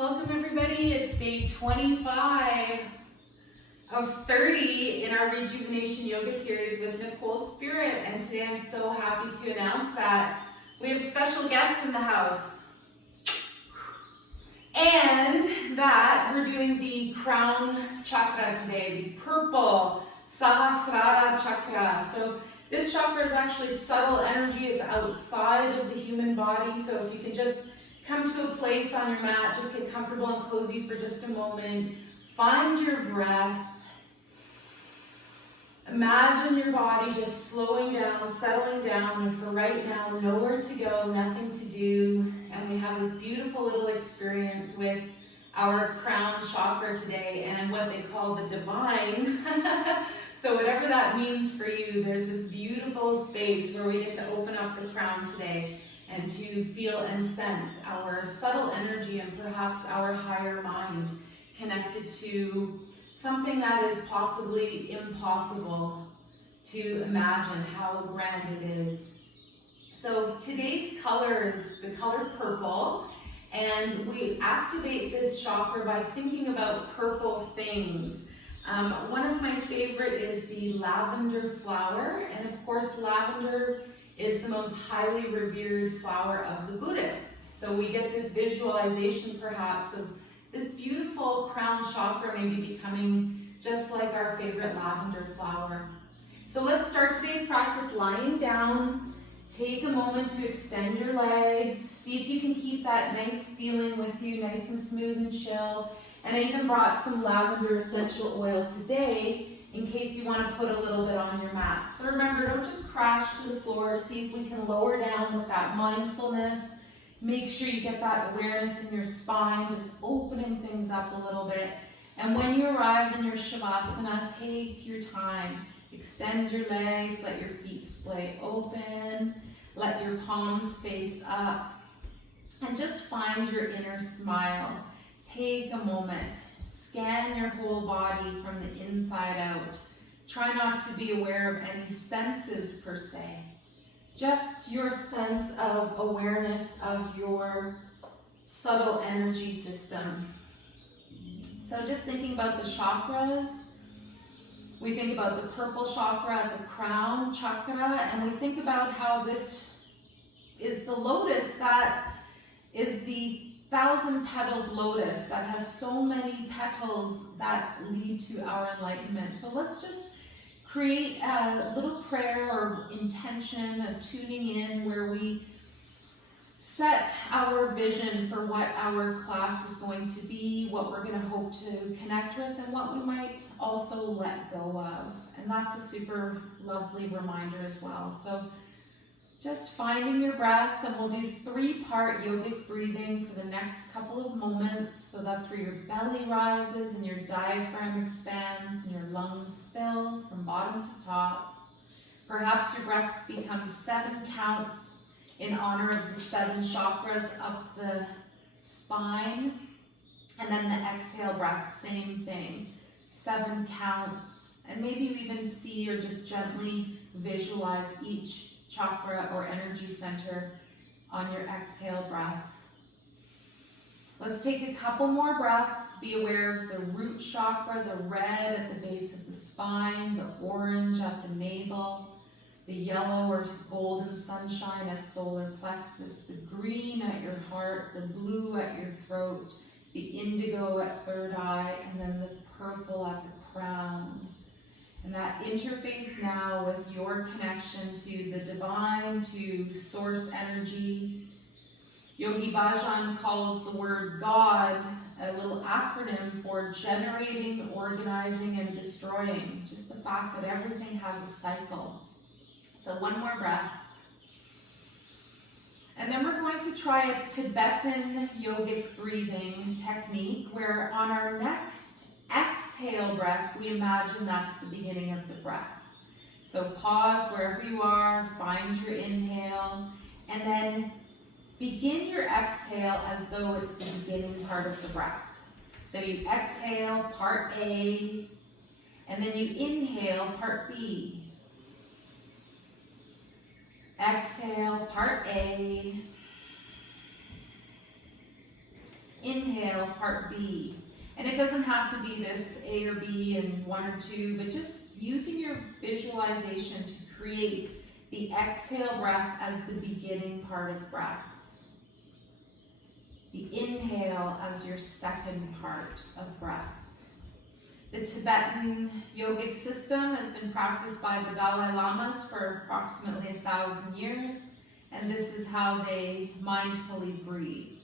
Welcome everybody, it's day 25 of 30 in our Rejuvenation Yoga series with Nicole Spirit, and today I'm so happy to announce that we have special guests in the house and that we're doing the crown chakra today, the purple Sahasrara chakra. So this chakra is actually subtle energy, it's outside of the human body, so if you can just come to a place on your mat, just get comfortable and cozy for just a moment. Find your breath. Imagine your body just slowing down, settling down, and for right now, nowhere to go, nothing to do. And we have this beautiful little experience with our crown chakra today and what they call the divine. So whatever that means for you, there's this beautiful space where we get to open up the crown today and to feel and sense our subtle energy and perhaps our higher mind connected to something that is possibly impossible to imagine how grand it is. So today's color is the color purple, and we activate this chakra by thinking about purple things. One of my favorite is the lavender flower, and of course lavender is the most highly revered flower of the Buddhists. So we get this visualization perhaps of this beautiful crown chakra maybe becoming just like our favorite lavender flower. So let's start today's practice lying down. Take a moment to extend your legs. See if you can keep that nice feeling with you, nice and smooth and chill. And I even brought some lavender essential oil today in case you want to put a little bit on your mat. So remember, don't just crash to the floor. See if we can lower down with that mindfulness. Make sure you get that awareness in your spine, just opening things up a little bit. And when you arrive in your Shavasana, take your time. Extend your legs, let your feet splay open, let your palms face up, and just find your inner smile. Take a moment. Scan your whole body from the inside out. Try not to be aware of any senses per se. Just your sense of awareness of your subtle energy system. So just thinking about the chakras, we think about the purple chakra, the crown chakra, and we think about how this is the lotus that is the 1,000-petaled lotus that has so many petals that lead to our enlightenment. So let's just create a little prayer or intention, a tuning in where we set our vision for what our class is going to be, what we're going to hope to connect with, and what we might also let go of. And that's a super lovely reminder as well. So just finding your breath, and we'll do 3-part yogic breathing for the next couple of moments. So that's where your belly rises and your diaphragm expands and your lungs fill from bottom to top. Perhaps your breath becomes 7 counts in honor of the 7 chakras up the spine. And then the exhale breath, same thing, 7 counts. And maybe you even see or just gently visualize each chakra or energy center on your exhale breath. Let's take a couple more breaths. Be aware of the root chakra, the red at the base of the spine, the orange at the navel, the yellow or golden sunshine at solar plexus, the green at your heart, the blue at your throat, the indigo at third eye, and then the purple at the crown. And that interface now with your connection to the divine, to source energy. Yogi Bhajan calls the word God a little acronym for generating, organizing, and destroying. Just the fact that everything has a cycle. So one more breath. And then we're going to try a Tibetan yogic breathing technique where on our next exhale breath, we imagine that's the beginning of the breath. So pause wherever you are, find your inhale, and then begin your exhale as though it's the beginning part of the breath. So you exhale, part A, and then you inhale, part B. Exhale, part A, Inhale, part B. And it doesn't have to be this A or B and 1 or 2, but just using your visualization to create the exhale breath as the beginning part of breath. The inhale as your second part of breath. The Tibetan yogic system has been practiced by the Dalai Lamas for approximately 1,000 years, and this is how they mindfully breathe.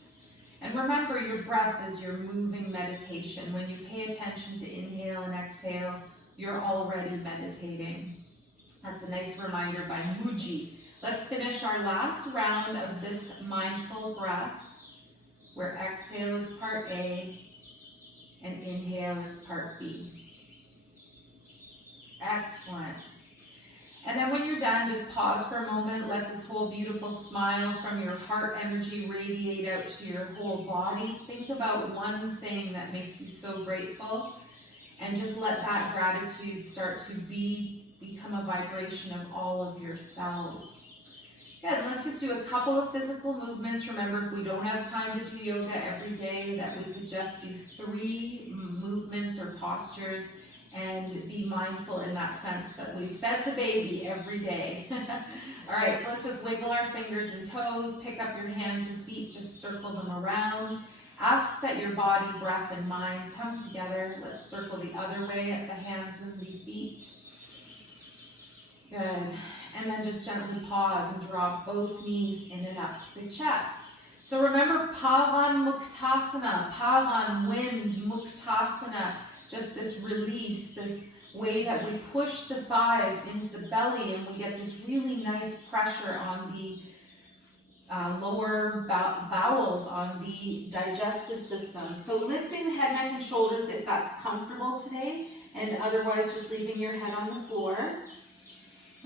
And remember, your breath is your moving meditation. When you pay attention to inhale and exhale, you're already meditating. That's a nice reminder by Muji. Let's finish our last round of this mindful breath, where exhale is part A and inhale is part B. Excellent. And then when you're done, just pause for a moment. Let this whole beautiful smile from your heart energy radiate out to your whole body. Think about one thing that makes you so grateful, and just let that gratitude start to become a vibration of all of your cells. Good, let's just do a couple of physical movements. Remember, if we don't have time to do yoga every day, that we could just do 3 movements or postures and be mindful in that sense that we fed the baby every day. All right, so let's just wiggle our fingers and toes, pick up your hands and feet, just circle them around. Ask that your body, breath, and mind come together. Let's circle the other way at the hands and the feet. Good. And then just gently pause and draw both knees in and up to the chest. So remember Pavan Muktasana, Pavan, wind, Muktasana, just this release, this way that we push the thighs into the belly, and we get this really nice pressure on the lower bowels, on the digestive system. So lifting the head, neck, and shoulders if that's comfortable today, and otherwise just leaving your head on the floor.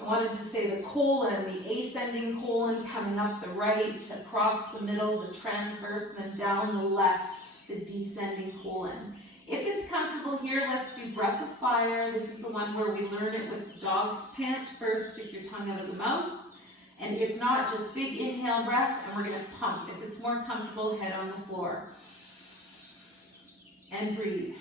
I wanted to say the colon, the ascending colon coming up the right, across the middle, the transverse, and then down the left, the descending colon. If it's comfortable here, let's do breath of fire. This is the one where we learn it with the dog's pant. First, stick your tongue out of the mouth. And if not, just big inhale breath, and we're going to pump. If it's more comfortable, head on the floor. And breathe.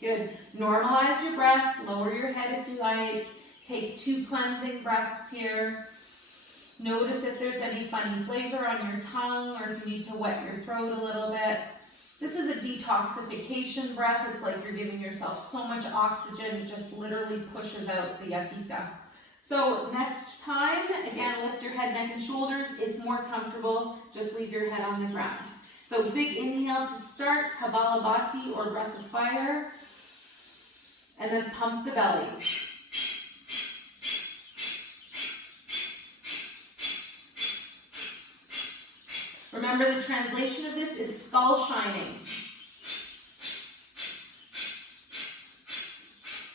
Good. Normalize your breath. Lower your head if you like. Take 2 cleansing breaths here. Notice if there's any funny flavor on your tongue, or if you need to wet your throat a little bit. This is a detoxification breath. It's like you're giving yourself so much oxygen, it just literally pushes out the yucky stuff. So next time, again, lift your head, neck, and shoulders. If more comfortable, just leave your head on the ground. So big inhale to start, Kapalabhati or breath of fire. And then pump the belly. Remember, the translation of this is skull shining.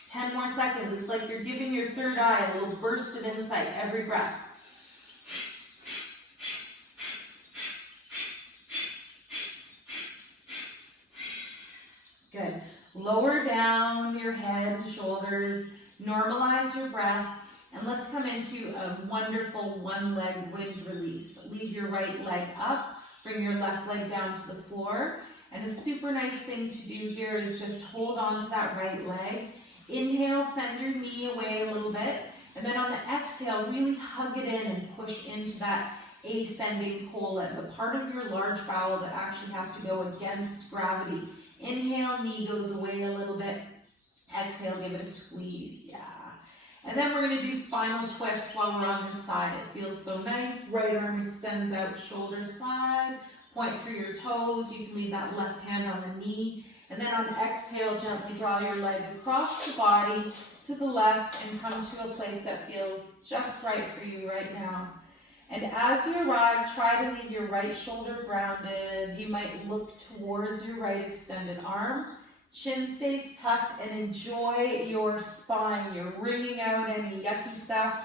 10 more seconds. It's like you're giving your third eye a little burst of insight every breath. Good. Lower down your head and shoulders. Normalize your breath. And let's come into a wonderful one-leg wind release. Leave your right leg up. Bring your left leg down to the floor. And a super nice thing to do here is just hold on to that right leg. Inhale, send your knee away a little bit. And then on the exhale, really hug it in and push into that ascending colon, the part of your large bowel that actually has to go against gravity. Inhale, knee goes away a little bit. Exhale, give it a squeeze. Yeah. And then we're going to do spinal twist while we're on this side. It feels so nice. Right arm extends out, shoulder side. Point through your toes. You can leave that left hand on the knee. And then on exhale, gently draw your leg across the body to the left and come to a place that feels just right for you right now. And as you arrive, try to leave your right shoulder grounded. You might look towards your right extended arm. Chin stays tucked, and enjoy your spine. You're wringing out any yucky stuff.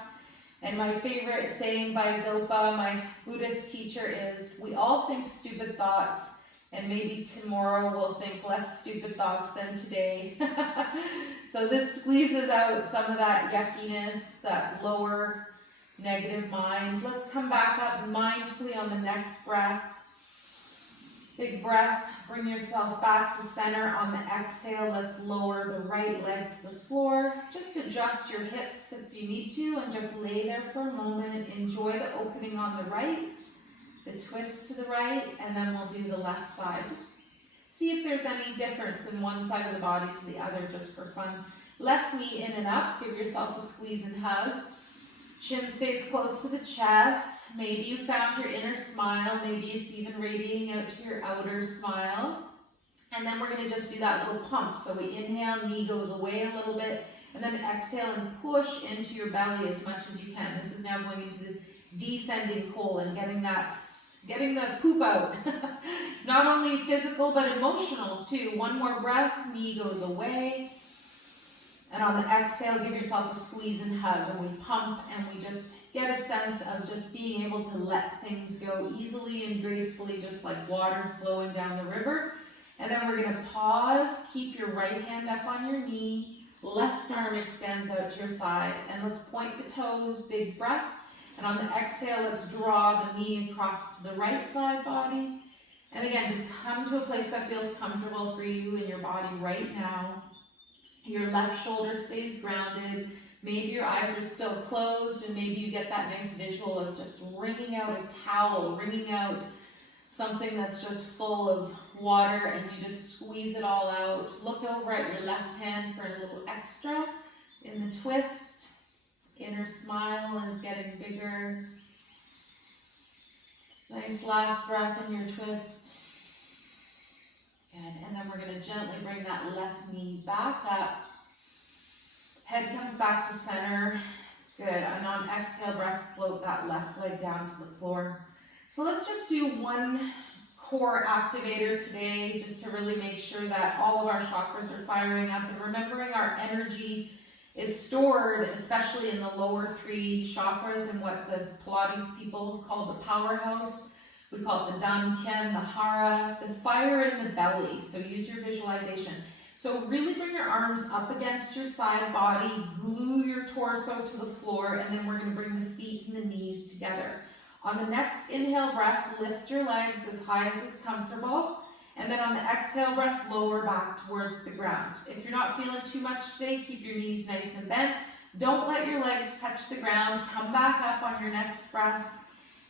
And my favorite saying by Zopa, my Buddhist teacher, is, we all think stupid thoughts, And maybe tomorrow we'll think less stupid thoughts than today. So this squeezes out some of that yuckiness, that lower negative mind. Let's come back up mindfully on the next breath. Big breath, bring yourself back to center on the exhale. Let's lower the right leg to the floor. Just adjust your hips if you need to and just lay there for a moment. Enjoy the opening on the right, the twist to the right, and then we'll do the left side. Just see if there's any difference in one side of the body to the other, just for fun. Left knee in and up, give yourself a squeeze and hug. Chin stays close to the chest. Maybe you found your inner smile. Maybe it's even radiating out to your outer smile. And then we're going to just do that little pump. So we inhale, knee goes away a little bit, and then exhale and push into your belly as much as you can. This is now going into the descending colon, getting the poop out. Not only physical, but emotional too. One more breath, knee goes away. And on the exhale, give yourself a squeeze and hug. And we pump and we just get a sense of just being able to let things go easily and gracefully, just like water flowing down the river. And then we're going to pause. Keep your right hand up on your knee. Left arm extends out to your side. And let's point the toes, big breath. And on the exhale, let's draw the knee across to the right side body. And again, just come to a place that feels comfortable for you in your body right now. Your left shoulder stays grounded. Maybe your eyes are still closed, and maybe you get that nice visual of just wringing out a towel, wringing out something that's just full of water, and you just squeeze it all out. Look over at your left hand for a little extra in the twist. Inner smile is getting bigger. Nice last breath in your twist. Good. And then we're going to gently bring that left knee back up. Head comes back to center. Good. And on exhale, breath, float that left leg down to the floor. So let's just do one core activator today, just to really make sure that all of our chakras are firing up, and remembering our energy is stored, especially in the lower three chakras, and what the Pilates people call the powerhouse. We call it the dantian, the hara, the fire in the belly. So use your visualization. So really bring your arms up against your side body, glue your torso to the floor, and then we're going to bring the feet and the knees together. On the next inhale breath, lift your legs as high as is comfortable. And then on the exhale breath, lower back towards the ground. If you're not feeling too much today, keep your knees nice and bent. Don't let your legs touch the ground. Come back up on your next breath.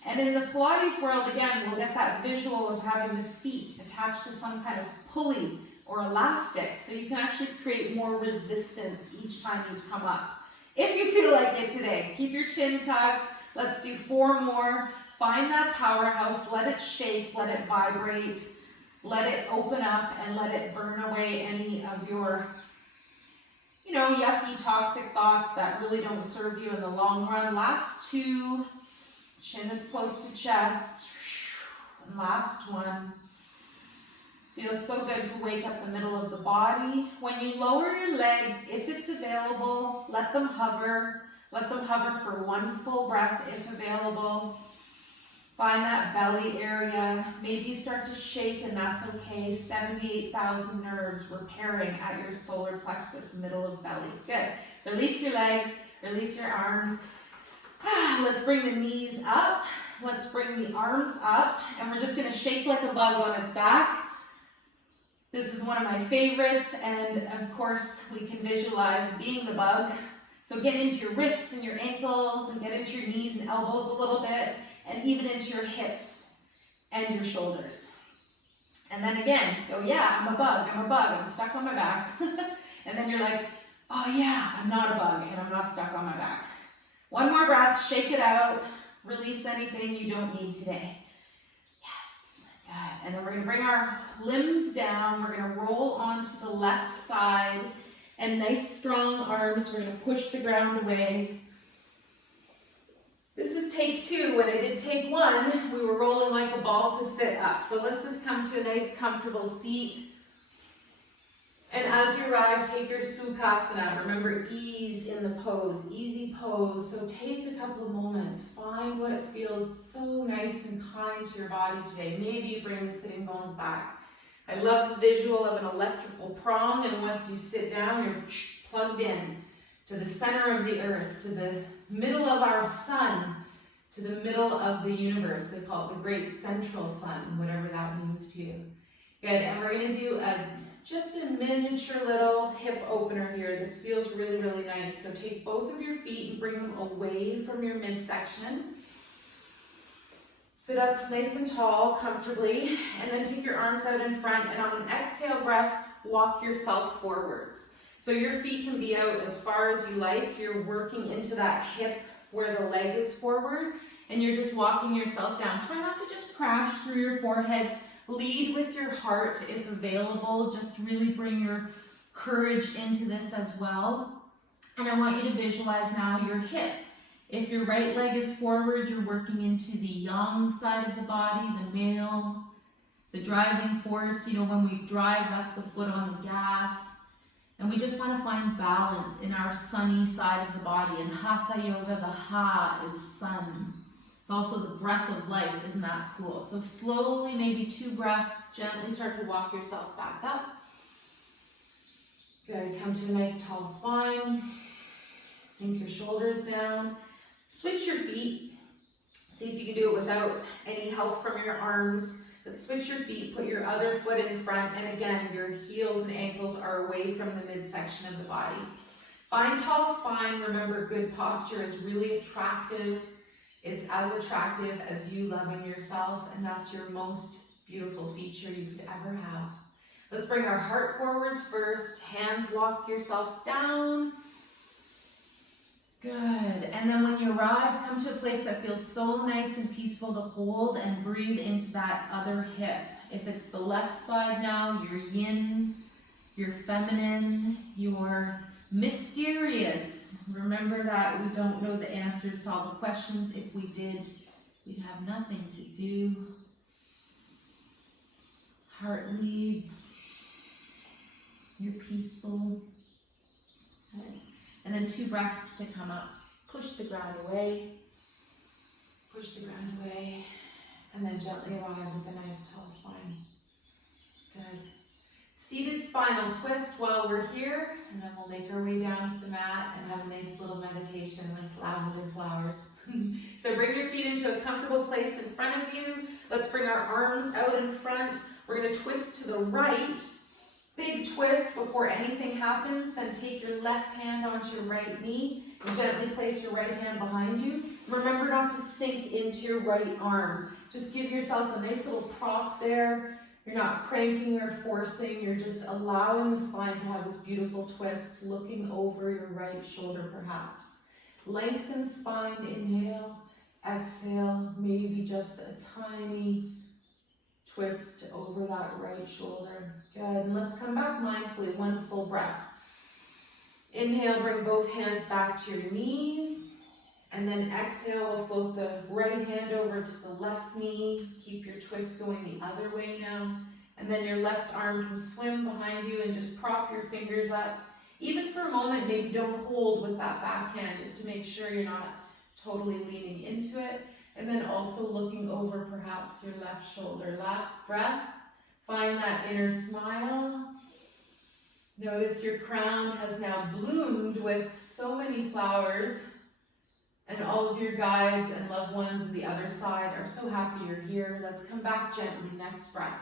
And in the Pilates world, again, we'll get that visual of having the feet attached to some kind of pulley or elastic, so you can actually create more resistance each time you come up. If you feel like it today, keep your chin tucked. Let's do 4 more. Find that powerhouse. Let it shake. Let it vibrate. Let it open up and let it burn away any of your, yucky, toxic thoughts that really don't serve you in the long run. Last 2. Chin is close to chest. And last 1. Feels so good to wake up the middle of the body. When you lower your legs, if it's available, let them hover. Let them hover for 1 full breath if available. Find that belly area. Maybe you start to shake, and that's okay. 78,000 nerves repairing at your solar plexus, middle of belly. Good. Release your legs. Release your arms. Let's bring the knees up. Let's bring the arms up. And we're just going to shake like a bug on its back. This is one of my favorites. And of course, we can visualize being the bug. So get into your wrists and your ankles, and get into your knees and elbows a little bit, and even into your hips and your shoulders. And then again, go, yeah, I'm a bug, I'm stuck on my back. And then you're like, oh yeah, I'm not a bug, and I'm not stuck on my back. 1 more breath, shake it out, release anything you don't need today. Yes, good. And then we're gonna bring our limbs down, we're gonna roll onto the left side, and nice strong arms, we're gonna push the ground away. This is take 2. When I did take 1, we were rolling like a ball to sit up. So let's just come to a nice comfortable seat. And as you arrive, take your Sukhasana. Remember, ease in the pose, easy pose. So take a couple of moments. Find what feels so nice and kind to your body today. Maybe you bring the sitting bones back. I love the visual of an electrical prong, and once you sit down, you're plugged in to the center of the earth, to the middle of our sun, to the middle of the universe. They call it the great central sun, whatever that means to you. Good, and we're gonna do just a miniature little hip opener here. This feels really, really nice. So take both of your feet and bring them away from your midsection. Sit up nice and tall, comfortably, and then take your arms out in front, and on an exhale breath, walk yourself forwards. So your feet can be out as far as you like. You're working into that hip where the leg is forward, and you're just walking yourself down. Try not to just crash through your forehead. Lead with your heart if available. Just really bring your courage into this as well. And I want you to visualize now your hip. If your right leg is forward, you're working into the yang side of the body, the male, the driving force. You know, when we drive, that's the foot on the gas. And we just want to find balance in our sunny side of the body. In Hatha Yoga, the Ha is sun. It's also the breath of life. Isn't that cool? So slowly, maybe 2 breaths, gently start to walk yourself back up. Good. Come to a nice tall spine. Sink your shoulders down. Switch your feet. See if you can do it without any help from your arms. But switch your feet, put your other foot in front, and again, your heels and ankles are away from the midsection of the body. Find tall spine. Remember, good posture is really attractive. It's as attractive as you loving yourself, and that's your most beautiful feature you could ever have. Let's bring our heart forwards first. Hands walk yourself down. Good. And then when you arrive, come to a place that feels so nice and peaceful to hold, and breathe into that other hip. If it's the left side now, your yin, your feminine, your mysterious. Remember that we don't know the answers to all the questions. If we did, we'd have nothing to do. Heart leads. You're peaceful. Good. And then 2 breaths to come up. Push the ground away. Push the ground away. And then gently arrive with a nice tall spine. Good. Seated spinal twist while we're here. And then we'll make our way down to the mat and have a nice little meditation with lavender flowers. So bring your feet into a comfortable place in front of you. Let's bring our arms out in front. We're going to twist to the right. Big twist before anything happens. Then take your left hand onto your right knee and gently place your right hand behind you. Remember not to sink into your right arm. Just give yourself a nice little prop there. You're not cranking or forcing. You're just allowing the spine to have this beautiful twist, looking over your right shoulder perhaps. Lengthen spine, inhale, exhale, maybe just a tiny twist over that right shoulder. Good, and let's come back mindfully, 1 full breath. Inhale, bring both hands back to your knees, and then exhale, we'll float the right hand over to the left knee. Keep your twist going the other way now, and then your left arm can swim behind you and just prop your fingers up. Even for a moment, maybe don't hold with that back hand, just to make sure you're not totally leaning into it. And then also looking over perhaps your left shoulder. Last breath. Find that inner smile. Notice your crown has now bloomed with so many flowers. And all of your guides and loved ones on the other side are so happy you're here. Let's come back gently. Next breath.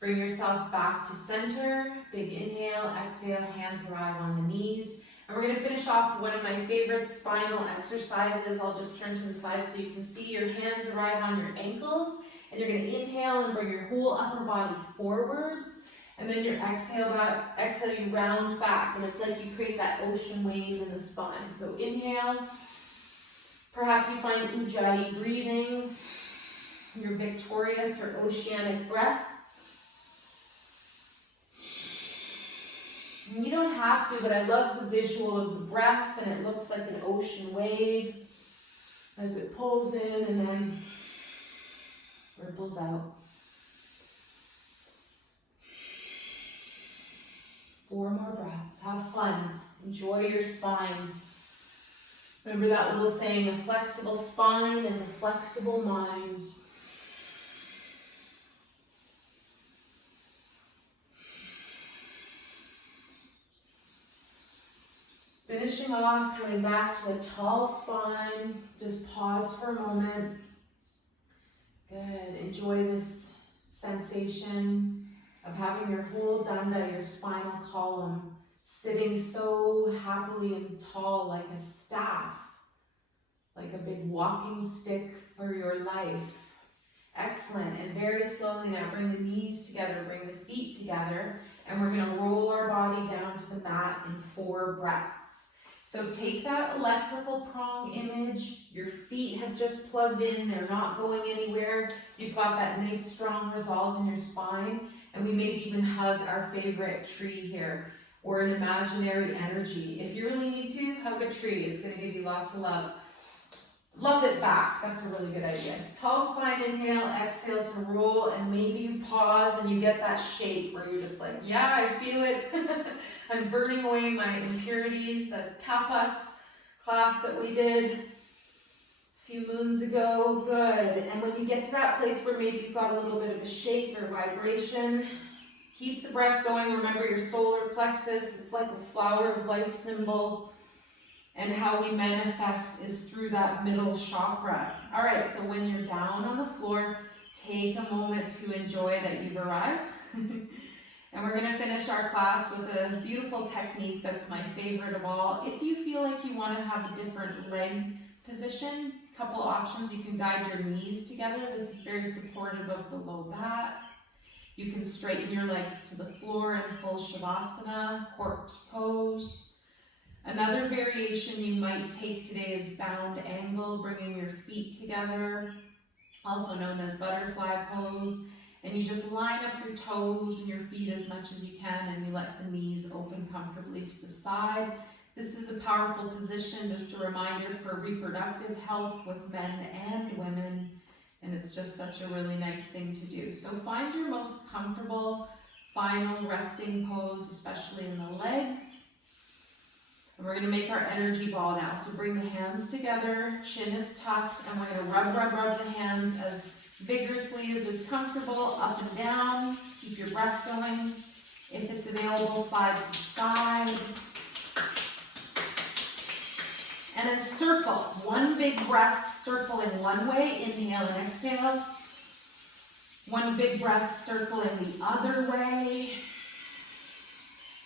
Bring yourself back to center. Big inhale, exhale, hands arrive on the knees. And we're going to finish off one of my favorite spinal exercises. I'll just turn to the side so you can see. Your hands arrive on your ankles, and you're going to inhale and bring your whole upper body forwards. And then your exhale, you round back, and it's like you create that ocean wave in the spine. So inhale. Perhaps you find Ujjayi breathing, your victorious or oceanic breath. You don't have to, but I love the visual of the breath, and it looks like an ocean wave as it pulls in and then ripples out. 4 more breaths. Have fun. Enjoy your spine. Remember that little saying, a flexible spine is a flexible mind. Finishing off, coming back to a tall spine. Just pause for a moment. Good. Enjoy this sensation of having your whole danda, your spinal column, sitting so happily and tall like a staff, like a big walking stick for your life. Excellent. And very slowly now bring the knees together, bring the feet together, and we're going to roll our body down to the mat in 4 breaths. So take that electrical prong image. Your feet have just plugged in. They're not going anywhere. You've got that nice strong resolve in your spine. And we maybe even hug our favorite tree here, or an imaginary energy. If you really need to, hug a tree. It's going to give you lots of love. Love it back. That's a really good idea. Tall spine, inhale, exhale to roll, and maybe you pause and you get that shake where you're just like, yeah, I feel it. I'm burning away my impurities, the tapas class that we did a few moons ago. Good. And when you get to that place where maybe you've got a little bit of a shake or vibration, keep the breath going. Remember your solar plexus. It's like a flower of life symbol. And how we manifest is through that middle chakra. All right, so when you're down on the floor, take a moment to enjoy that you've arrived. And we're going to finish our class with a beautiful technique that's my favorite of all. If you feel like you want to have a different leg position, a couple options. You can guide your knees together. This is very supportive of the low back. You can straighten your legs to the floor in full shavasana, corpse pose. Another variation you might take today is bound angle, bringing your feet together, also known as butterfly pose. And you just line up your toes and your feet as much as you can, and you let the knees open comfortably to the side. This is a powerful position, just a reminder for reproductive health with men and women. And it's just such a really nice thing to do. So find your most comfortable final resting pose, especially in the legs. And we're going to make our energy ball now. So bring the hands together, chin is tucked, and we're going to rub the hands as vigorously as is comfortable, up and down. Keep your breath going. If it's available, side to side. And then circle. One big breath, circle in one way, inhale and exhale. One big breath, circle in the other way.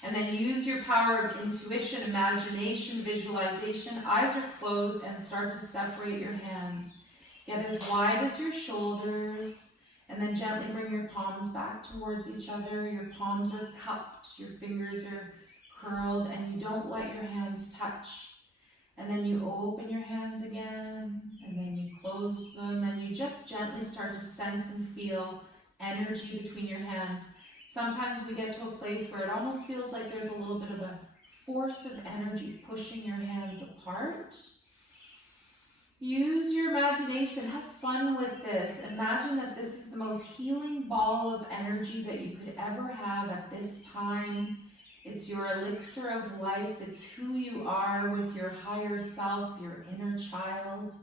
And then use your power of intuition, imagination, visualization. Eyes are closed, and start to separate your hands. Get as wide as your shoulders, and then gently bring your palms back towards each other. Your palms are cupped, your fingers are curled, and you don't let your hands touch. And then you open your hands again, and then you close them, and you just gently start to sense and feel energy between your hands. Sometimes we get to a place where it almost feels like there's a little bit of a force of energy pushing your hands apart. Use your imagination. Have fun with this. Imagine that this is the most healing ball of energy that you could ever have at this time. It's your elixir of life. It's who you are with your higher self, your inner child,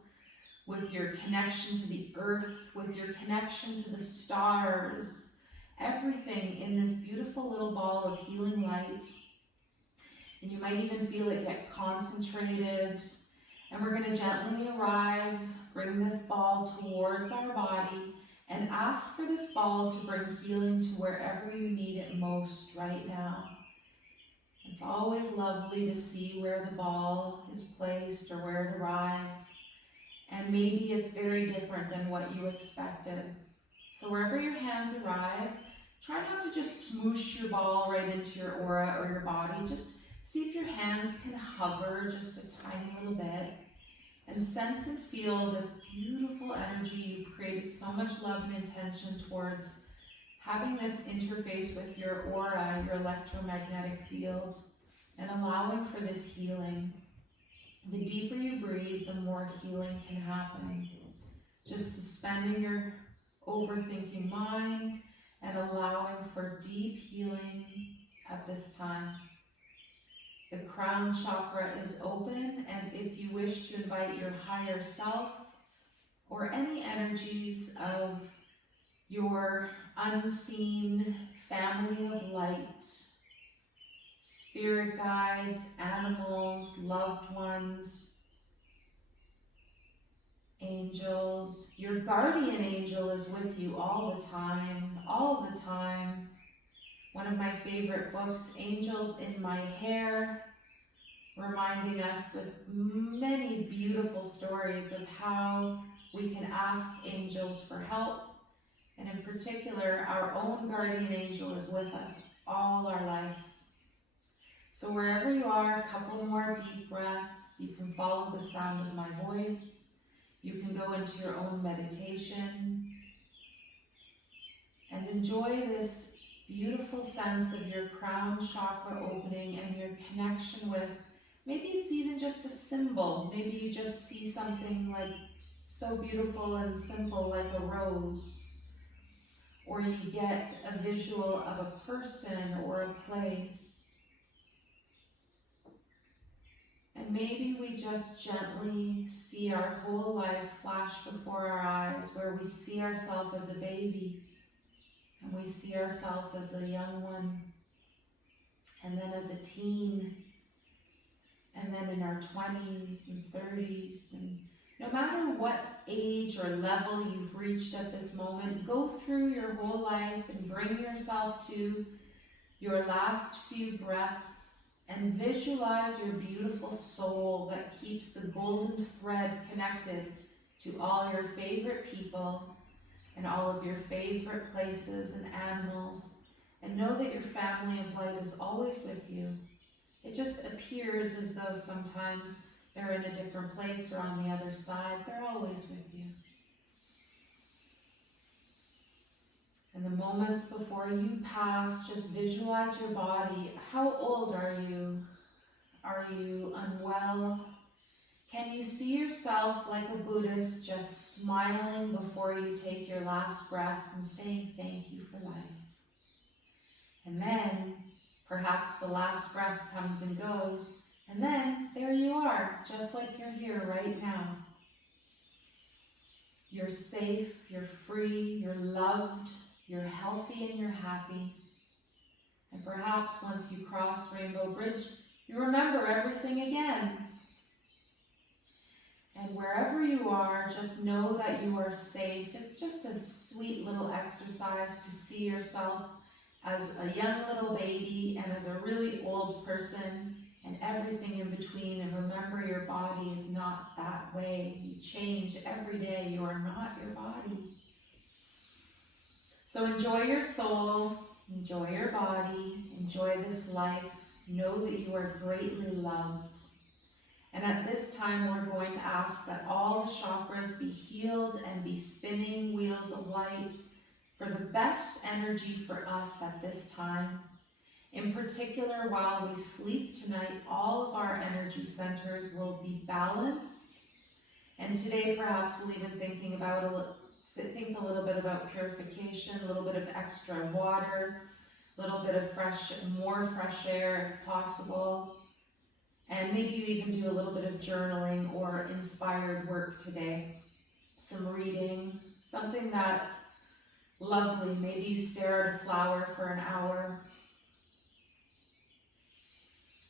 with your connection to the earth, with your connection to the stars. Everything in this beautiful little ball of healing light. And you might even feel it get concentrated. And we're going to gently arrive, bring this ball towards our body, and ask for this ball to bring healing to wherever you need it most right now. It's always lovely to see where the ball is placed or where it arrives. And maybe it's very different than what you expected. So wherever your hands arrive, try not to just smoosh your ball right into your aura or your body. Just see if your hands can hover just a tiny little bit, and sense and feel this beautiful energy. You've created so much love and intention towards having this interface with your aura, your electromagnetic field, and allowing for this healing. The deeper you breathe, the more healing can happen. Just suspending your overthinking mind and allowing for deep healing at this time. The crown chakra is open, and if you wish to invite your higher self or any energies of your unseen family of light, spirit guides, animals, loved ones, angels. Your guardian angel is with you all the time, all the time. One of my favorite books, Angels in My Hair, reminding us with many beautiful stories of how we can ask angels for help. And in particular, our own guardian angel is with us all our life. So wherever you are, a couple more deep breaths. You can follow the sound of my voice. You can go into your own meditation and enjoy this beautiful sense of your crown chakra opening and your connection with, maybe it's even just a symbol. Maybe you just see something like so beautiful and simple like a rose. Or you get a visual of a person or a place. And maybe we just gently see our whole life flash before our eyes, where we see ourselves as a baby, and we see ourselves as a young one, and then as a teen, and then in our 20s and 30s. And no matter what age or level you've reached at this moment, go through your whole life and bring yourself to your last few breaths and visualize your beautiful soul that keeps the golden thread connected to all your favorite people and all of your favorite places and animals, and know that your family of light is always with you. It just appears as though sometimes they're in a different place or on the other side. They're always with you. And the moments before you pass, just visualize your body. How old are you? Are you unwell? Can you see yourself like a Buddhist, just smiling before you take your last breath and saying thank you for life? And then perhaps the last breath comes and goes, and then there you are, just like you're here right now. You're safe, you're free, you're loved, you're healthy, and you're happy. And perhaps once you cross Rainbow Bridge, you remember everything again. And wherever you are, just know that you are safe. It's just a sweet little exercise to see yourself as a young little baby and as a really old person and everything in between. And remember, your body is not that way. You change every day. You are not your body. So enjoy your soul, enjoy your body, enjoy this life. Know that you are greatly loved. And at this time, we're going to ask that all the chakras be healed and be spinning wheels of light for the best energy for us at this time. In particular, while we sleep tonight, all of our energy centers will be balanced. And today, perhaps we'll even think a little bit about purification, a little bit of extra water, a little bit of more fresh air if possible. And maybe you even do a little bit of journaling or inspired work today. Some reading, something that's lovely. Maybe you stare at a flower for an hour.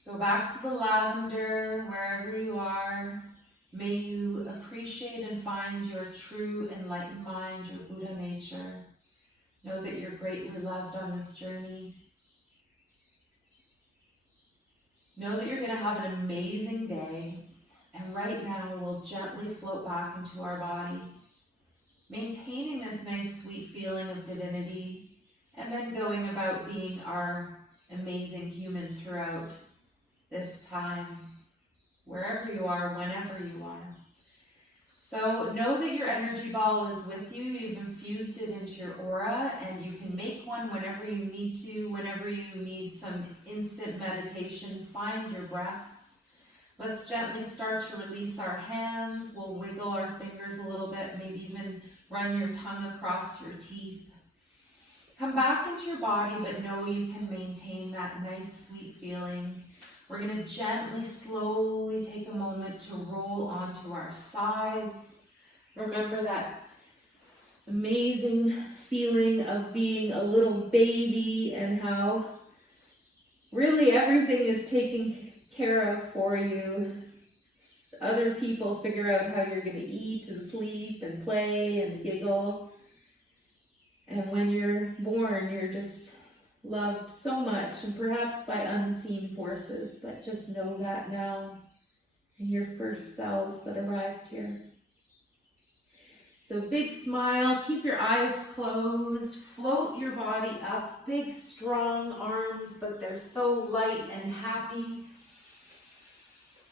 Go back to the lavender, wherever you are. May you appreciate and find your true enlightened mind, your Buddha nature. Know that you're greatly loved on this journey. Know that you're going to have an amazing day. And right now, we'll gently float back into our body, maintaining this nice, sweet feeling of divinity, and then going about being our amazing human throughout this time, wherever you are, whenever you are. So know that your energy ball is with you. You've infused it into your aura, and you can make one whenever you need to, whenever you need some instant meditation. Find your breath. Let's gently start to release our hands. We'll wiggle our fingers a little bit, maybe even run your tongue across your teeth. Come back into your body, but know you can maintain that nice, sweet feeling. We're going to gently, slowly take a moment to roll onto our sides. Remember that amazing feeling of being a little baby and how really everything is taken care of for you. Other people figure out how you're going to eat and sleep and play and giggle. And when you're born, you're just loved so much, and perhaps by unseen forces, but just know that now in your first cells that arrived here. So big smile, keep your eyes closed, float your body up, big strong arms, but they're so light and happy.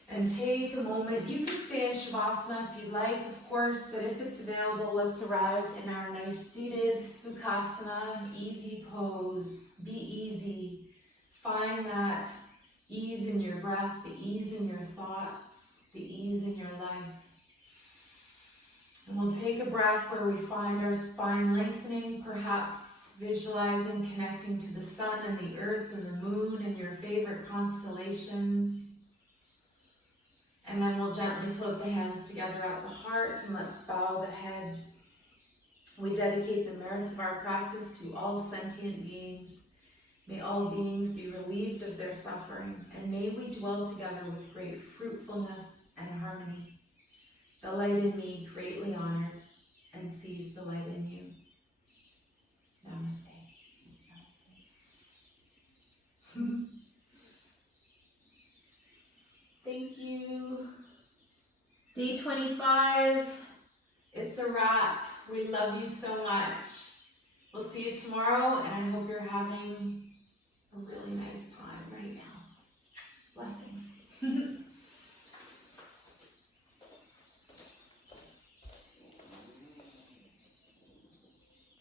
And take a moment. You can stay in Shavasana if you'd like, of course, but if it's available, let's arrive in our nice seated Sukhasana, easy pose. Be easy. Find that ease in your breath, the ease in your thoughts, the ease in your life. And we'll take a breath where we find our spine lengthening, perhaps visualizing connecting to the sun and the earth and the moon and your favorite constellations. And then we'll gently float the hands together at the heart, and let's bow the head. We dedicate the merits of our practice to all sentient beings. May all beings be relieved of their suffering, and may we dwell together with great fruitfulness and harmony. The light in me greatly honors and sees the light in you. Namaste. Namaste. Thank you. Day 25, it's a wrap. We love you so much. We'll see you tomorrow, and I hope you're having a really nice time right now. Blessings.